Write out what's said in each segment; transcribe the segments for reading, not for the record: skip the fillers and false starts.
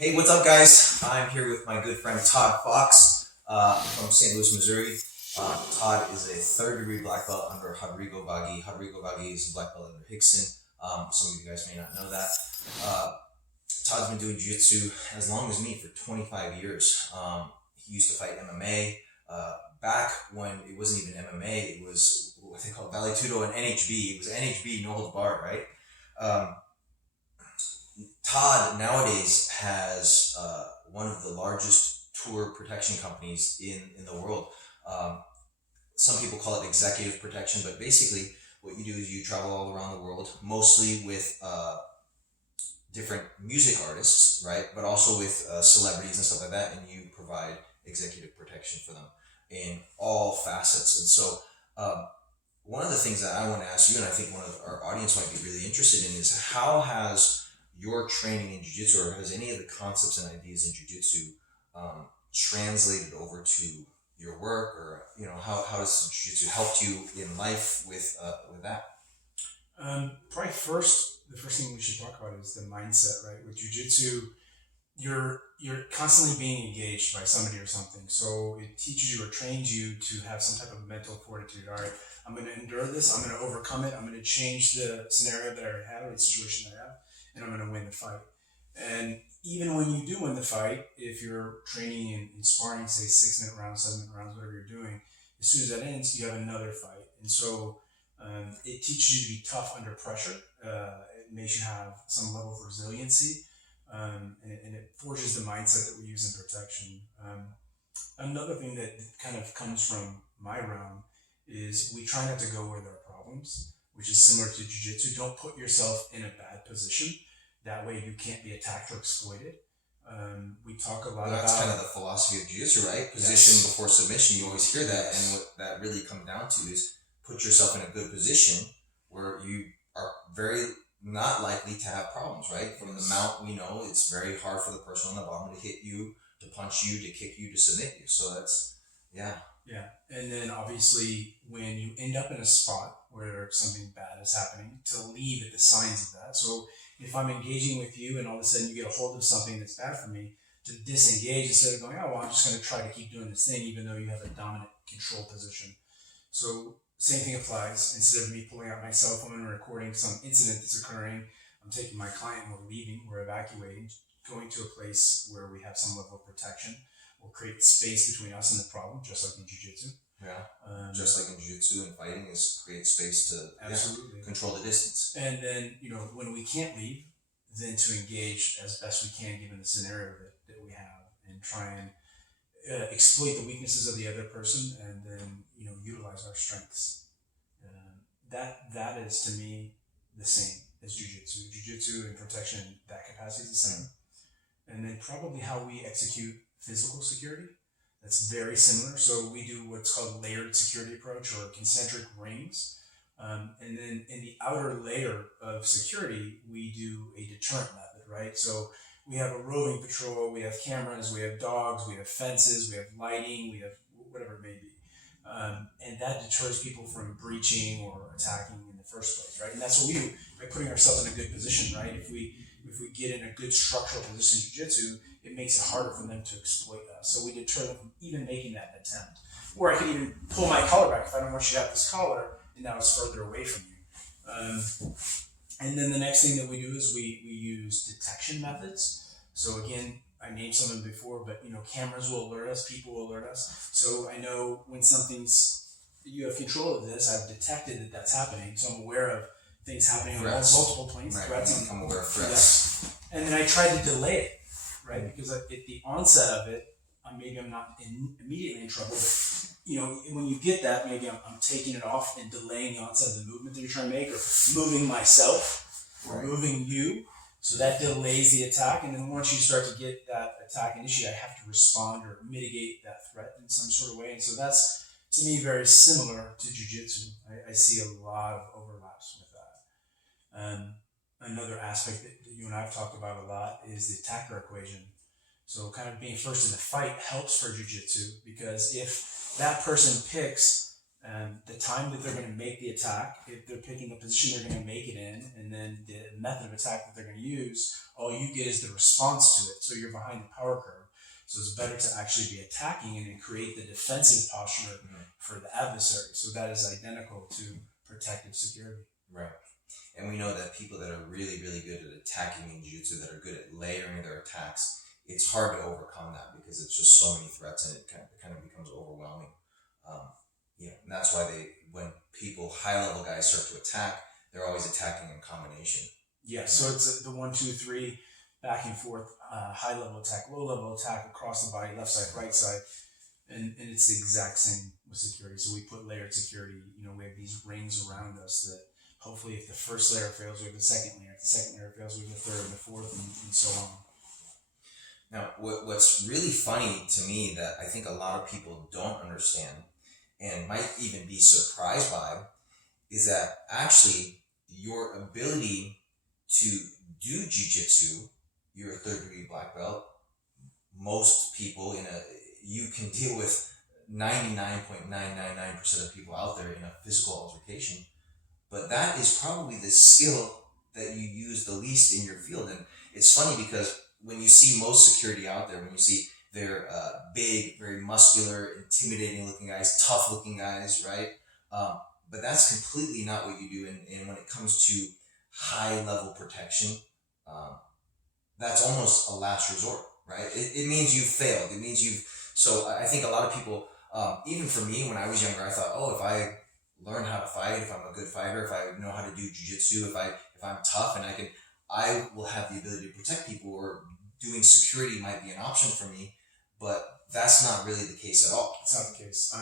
Hey, what's up, guys? I'm here with my good friend Todd Fox from St. Louis, Missouri. Todd is a third-degree black belt under Rodrigo Vaghi. Rodrigo Vaghi is a black belt under Rickson. Some of you guys may not know that. Uh, Todd's been doing jiu-jitsu as long as me for 25 years. He used to fight MMA. Back when it wasn't even MMA, it was what they call Vale Tudo and NHB. It was NHB, no holds barred, right? Um, Todd nowadays has one of the largest tour protection companies in the world. Um, some people call it executive protection, but basically what you do is you travel all around the world, mostly with different music artists, right? But also with celebrities and stuff like that, and you provide executive protection for them in all facets. And so one of the things that I want to ask you, and I think one of our audience might be really interested in, is how has your training in jiu-jitsu, or has any of the concepts and ideas in jiu-jitsu translated over to your work, or how does jiu-jitsu helped you in life with that? Probably the first thing we should talk about is the mindset, right? With jiu-jitsu, you're constantly being engaged by somebody or something. So it teaches you or trains you to have some type of mental fortitude. All right, I'm going to endure this. I'm going to overcome it. I'm going to change the scenario that I have, or the situation that I have, and I'm going to win the fight. And even when you do win the fight, if you're training in sparring, say 6-minute rounds, 7-minute rounds, whatever you're doing, as soon as that ends, you have another fight. And so it teaches you to be tough under pressure. It makes you have some level of resiliency. And it forges the mindset that we use in protection. Another thing that kind of comes from my realm is we try not to go where there are problems, which is similar to jiu-jitsu. Don't put yourself in a bad position. That way you can't be attacked or exploited. We talk a lot about... That's kind of the philosophy of jiu-jitsu, right? Position before submission. You always hear that. And what that really comes down to is put yourself in a good position where you are very not likely to have problems, right? From the mount, we know it's very hard for the person on the bottom to hit you, to punch you, to kick you, to submit you. So that's, yeah. Yeah. And then obviously when you end up in a spot where something bad is happening, to leave at the signs of that. So if I'm engaging with you and all of a sudden you get a hold of something that's bad for me, to disengage instead of going, oh, well, I'm just going to try to keep doing this thing, even though you have a dominant control position. So same thing applies. Instead of me pulling out my cell phone and recording some incident that's occurring, I'm taking my client and we're leaving, we're evacuating, going to a place where we have some level of protection. We'll create space between us and the problem, just like in jiu-jitsu. Yeah, just like in jiu-jitsu and fighting is create space to absolutely control the distance. And then, when we can't leave, then to engage as best we can given the scenario that we have, and try and exploit the weaknesses of the other person, and then utilize our strengths. That is to me the same as jiu-jitsu. Jiu-jitsu and protection in that capacity is the same. And then probably how we execute physical security, that's very similar. So we do what's called layered security approach, or concentric rings. And then in the outer layer of security, we do a deterrent method, right? So we have a roving patrol, we have cameras, we have dogs, we have fences, we have lighting, we have whatever it may be. And that deters people from breaching or attacking in the first place, right? And that's what we do by putting ourselves in a good position, right? If we get in a good structural position in jiu-jitsu, it makes it harder for them to exploit us. So we deter them from even making that attempt. Or I can even pull my collar back if I don't want you to have this collar, and now it's further away from you. And then the next thing that we do is we use detection methods. So again, I named some of them before, but cameras will alert us, people will alert us. So I know when you have control of this, I've detected that that's happening, so I'm aware of things happening on multiple planes, right. threats. I'm aware of threats. Yeah. And then I try to delay it, right? Because at the onset of it, maybe I'm not immediately in trouble, but when you get that, maybe I'm taking it off and delaying the onset of the movement that you're trying to make, or moving myself, or moving you. So that delays the attack, and then once you start to get that attack initiated, I have to respond or mitigate that threat in some sort of way. And so that's, to me, very similar to jiu-jitsu. I see a lot of overlaps with that. Another aspect that you and I have talked about a lot is the attacker equation. So kind of being first in the fight helps for jiu-jitsu, because if that person picks the time that they're going to make the attack, if they're picking the position they're going to make it in, and then the method of attack that they're going to use, all all you get is the response to it. So you're behind the power curve. So it's better to actually be attacking and then create the defensive posture for the adversary. So that is identical to protective security. Right. And we know that people that are really, really good at attacking in jiu-jitsu, that are good at layering their attacks, it's hard to overcome that because it's just so many threats and it kind of becomes overwhelming. And that's why when high-level guys start to attack, they're always attacking in combination. Yeah, so it's the 1, 2, 3, back and forth, high-level attack, low-level attack across the body, left side, right side. And it's the exact same with security. So we put layered security, we have these rings around us that hopefully if the first layer fails, we have the second layer. If the second layer fails, we have the third and the fourth and so on. Now, what's really funny to me that I think a lot of people don't understand and might even be surprised by is that actually your ability to do jiu-jitsu, you're a third-degree black belt, most people you can deal with 99.999% of people out there in a physical altercation, but that is probably the skill that you use the least in your field. And it's funny because when you see most security out there, when you see they're big, very muscular, intimidating looking guys, tough looking guys, right? But that's completely not what you do. And when it comes to high level protection, that's almost a last resort, right? It means you've failed. It means so I think a lot of people, even for me, when I was younger, I thought, if I learn how to fight, if I'm a good fighter, if I know how to do jiu-jitsu, if I'm tough and I will have the ability to protect people, or doing security might be an option for me, but that's not really the case at all. It's not the case.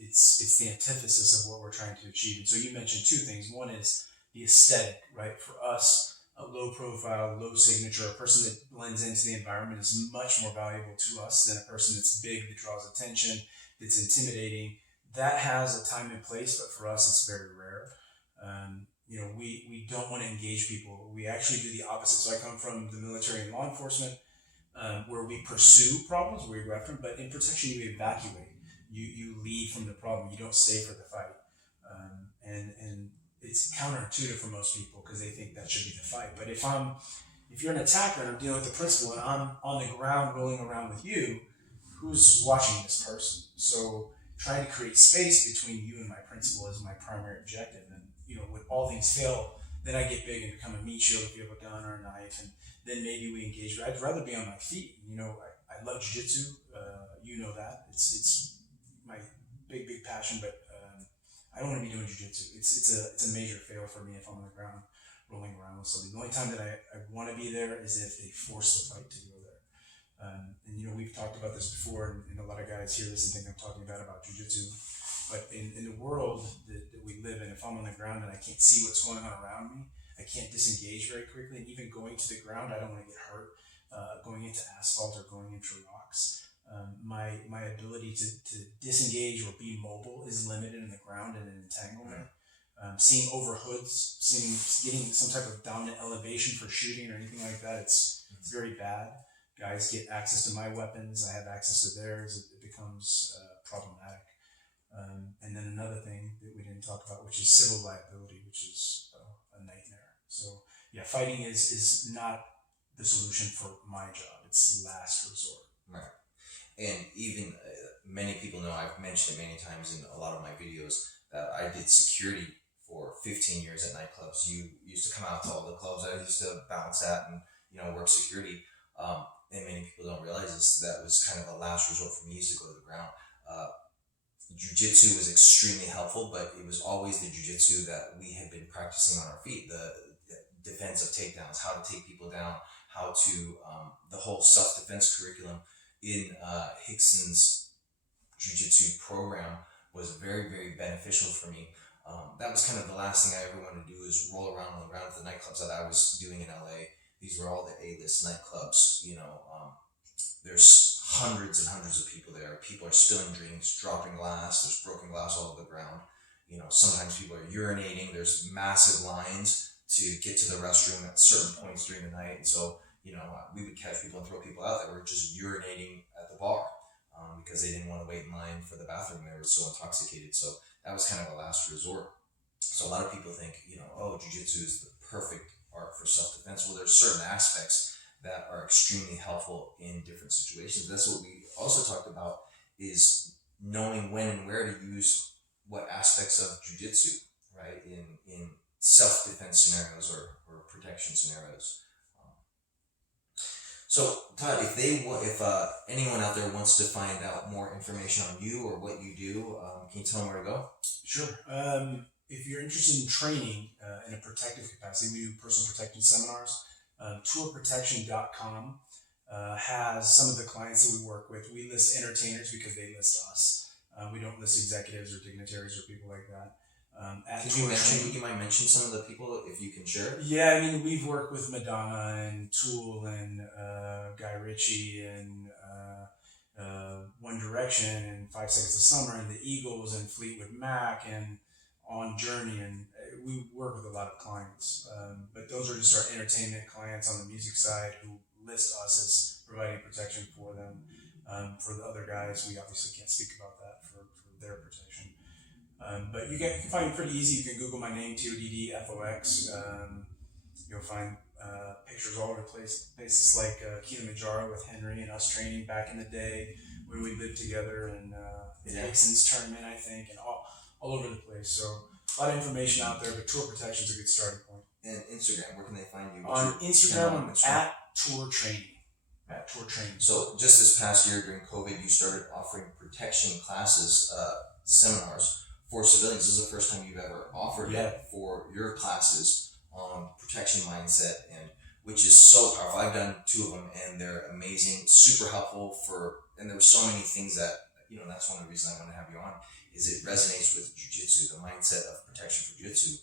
It's the antithesis of what we're trying to achieve. And so you mentioned two things. One is the aesthetic, right? For us, a low profile, low signature, a person that blends into the environment is much more valuable to us than a person that's big, that draws attention, that's intimidating. That has a time and place, but for us, it's very rare. We don't want to engage people. We actually do the opposite. So I come from the military and law enforcement, where we pursue problems, where we go after them, but in protection, you evacuate. You leave from the problem. You don't stay for the fight. And it's counterintuitive for most people because they think that should be the fight. But if you're an attacker and I'm dealing with the principal and I'm on the ground rolling around with you, who's watching this person? So trying to create space between you and my principal is my primary objective. And when all things fail, then I get big and become a meat shield if you have a gun or a knife, and then maybe we engage. But I'd rather be on my feet. I love jiu-jitsu. That it's my big passion, but I don't want to be doing jiu-jitsu. It's a major fail for me if I'm on the ground rolling around with somebody. The only time that I want to be there is if they force the fight to go there. We've talked about this before, and a lot of guys hear this and think I'm talking about jiu-jitsu. But in the world that we live in, if I'm on the ground and I can't see what's going on around me, I can't disengage very quickly. And even going to the ground, I don't want to get hurt. Going into asphalt or going into rocks. My ability to disengage or be mobile is limited in the ground and in entanglement. Seeing over hoods, getting some type of dominant elevation for shooting or anything like that, it's very bad. Guys get access to my weapons, I have access to theirs, it becomes problematic. And then another thing that we didn't talk about, which is civil liability, which is a nightmare. So yeah, fighting is not the solution for my job. It's the last resort. Right. And even many people know, I've mentioned it many times in a lot of my videos, that I did security for 15 years at nightclubs. You used to come out to all the clubs I used to bounce at and work security. And many people don't realize this. That was kind of a last resort for me. Used to go to the ground. Jiu-jitsu was extremely helpful, but it was always the jiu-jitsu that we had been practicing on our feet. The defensive takedowns, how to take people down, how to, the whole self-defense curriculum in Rickson's jiu-jitsu program was very, very beneficial for me. That was kind of the last thing I ever wanted to do, is roll around on the ground at the nightclubs that I was doing in LA. These were all the A-list nightclubs, there's hundreds and hundreds of people there. People are spilling drinks, dropping glass, there's broken glass all over the ground. Sometimes people are urinating, there's massive lines to get to the restroom at certain points during the night. And so, we would catch people and throw people out that were just urinating at the bar because they didn't want to wait in line for the bathroom. They were so intoxicated. So that was kind of a last resort. So a lot of people think, jiu-jitsu is the perfect art for self-defense. Well, there's certain aspects that are extremely helpful in different situations. That's what we also talked about, is knowing when and where to use what aspects of jiu-jitsu, right, in self-defense scenarios or protection scenarios. So Todd, if anyone out there wants to find out more information on you or what you do, can you tell them where to go? Sure. If you're interested in training in a protective capacity, we do personal protection seminars. Tourprotection.com has some of the clients that we work with. We list entertainers because they list us. We don't list executives or dignitaries or people like that. Would you mind mention some of the people if you can share? Yeah, I mean, we've worked with Madonna and Tool and Guy Ritchie and One Direction and 5 Seconds of Summer and the Eagles and Fleetwood Mac and On Journey, and we work with a lot of clients. But those are just our entertainment clients on the music side who list us as providing protection for them. For the other guys, we obviously can't speak about that for their protection. But you can find it pretty easy. You can Google my name, Todd Fox. You'll find pictures all over the place. Places like Kilimanjaro with Henry and us training back in the day when we lived together, and the Rickson's tournament, I think, and all over the place. So a lot of information out there, but Tour Protection is a good starting point. And Instagram, where can they find you? On Instagram, at Tour Training. At Tour Training. So just this past year during COVID, you started offering protection classes, seminars for civilians. This is the first time you've ever offered it for your classes on protection mindset, and which is so powerful. I've done 2 of them and they're amazing, super helpful and there were so many things that, that's one of the reasons I want to have you on, is it resonates with jiu-jitsu, the mindset of protection for jiu-jitsu.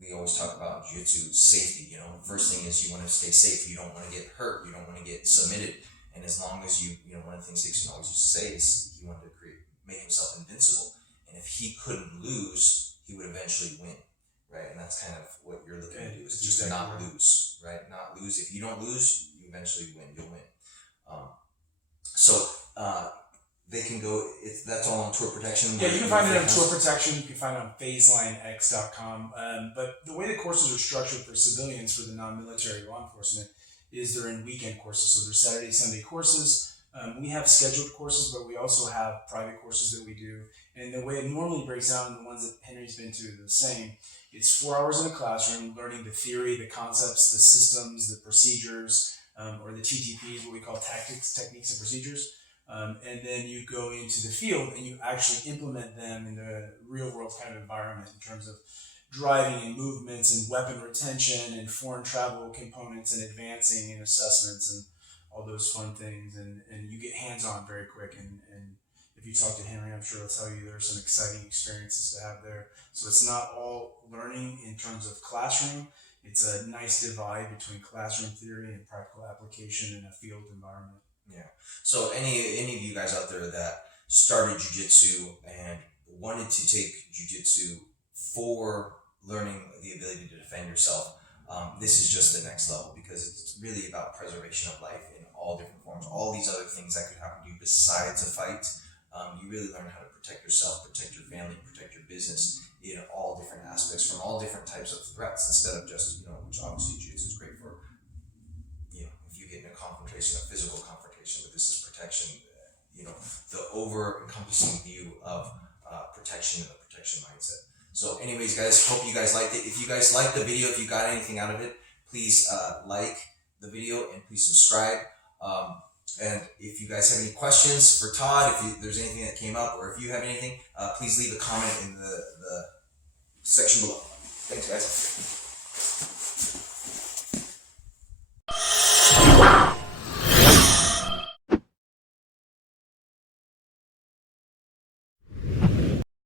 We always talk about jiu-jitsu safety. First thing is you want to stay safe. You don't want to get hurt. You don't want to get submitted. And as long as one of the things Rickson always used to say is he wanted to make himself invincible. And if he couldn't lose, he would eventually win, right? And that's kind of what you're looking to do, is just not lose, right? Not lose. If you don't lose, you eventually win. You'll win. They can go, that's all on Tour Protection? Yeah, you can find it on Tour Protection. You can find it on phaselinex.com. But the way the courses are structured for civilians, for the non-military law enforcement, is they're in weekend courses. So they're Saturday, Sunday courses. We have scheduled courses, but we also have private courses that we do. And the way it normally breaks down, and the ones that Henry's been to are the same. It's 4 hours in a classroom, learning the theory, the concepts, the systems, the procedures, or the TTPs, what we call tactics, techniques, and procedures. And then you go into the field and you actually implement them in the real world kind of environment in terms of driving and movements and weapon retention and foreign travel components and advancing and assessments and all those fun things. And you get hands-on very quick. And if you talk to Henry, I'm sure he'll tell you there are some exciting experiences to have there. So it's not all learning in terms of classroom. It's a nice divide between classroom theory and practical application in a field environment. Yeah. So any of you guys out there that started jiu-jitsu and wanted to take jiu-jitsu for learning the ability to defend yourself, this is just the next level, because it's really about preservation of life in all different forms. All these other things that could happen to you besides a fight, you really learn how to protect yourself, protect your family, protect your business in all different aspects from all different types of threats, instead of just, which obviously jiu-jitsu is great for, if you get in a confrontation, a physical confrontation, but this is protection, the over-encompassing view of protection and the protection mindset. So anyways, guys, hope you guys liked it. If you guys liked the video, if you got anything out of it, please like the video and please subscribe. And if you guys have any questions for Todd, if there's anything that came up, or if you have anything, please leave a comment in the section below. Thanks, guys.